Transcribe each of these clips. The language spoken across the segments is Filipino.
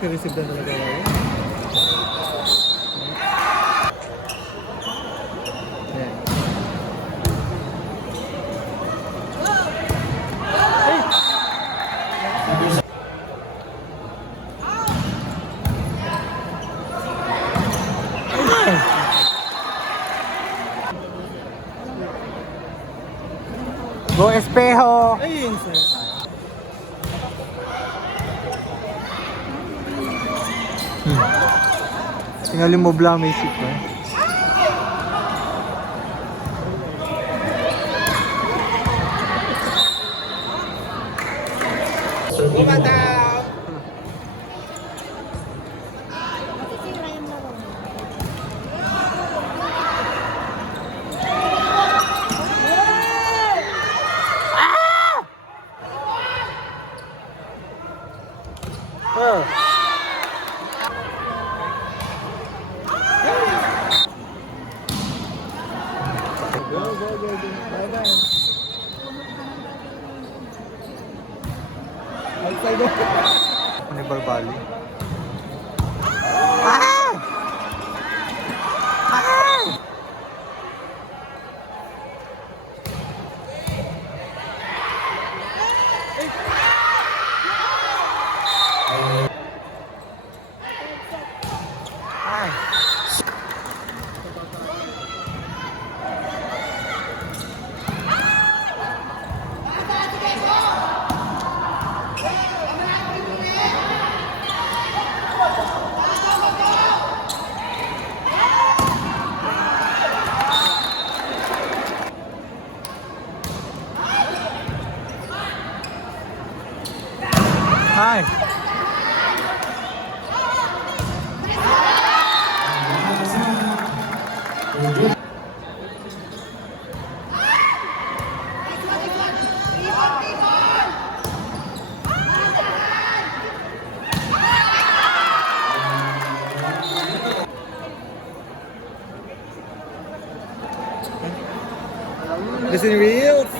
Nag-receive na talaga ako. Ayan. Go Espejo! Ayun, sir. Tingali mo blang may sip eh. Outside of... Ano barbali? Hi! Listen reels.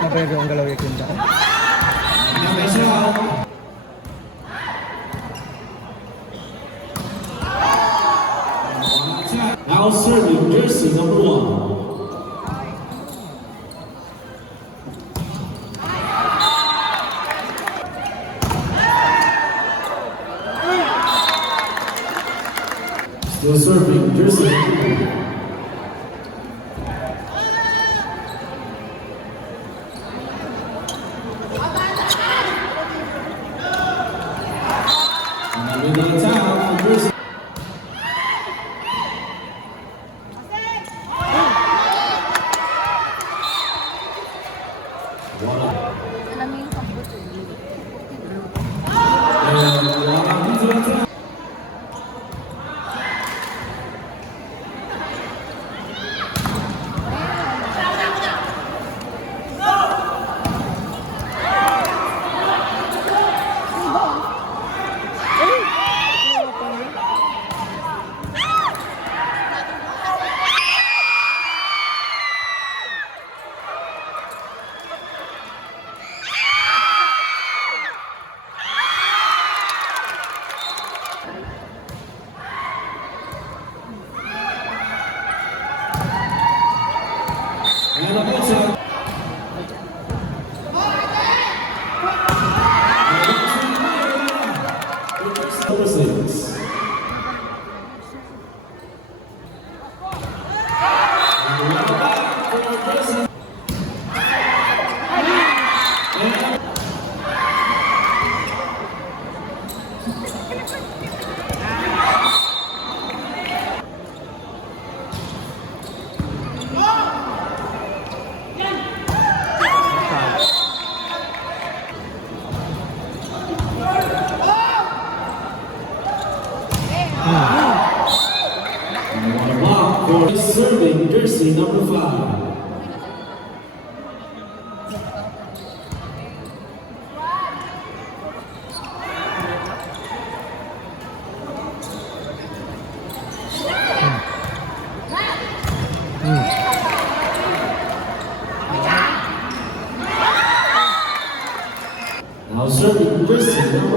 Napayag ang galaw yung kinda. Now serving jersey number 1. Still serving jersey number 2. And with the time for jersey. Alam mo yung kabuto. And also, number 6.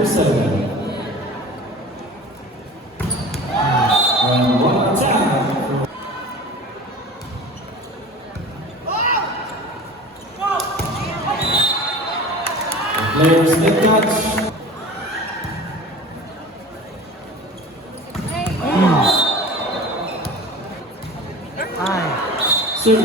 number 7. And one attack. The players net catch. Hey. Ay. Service.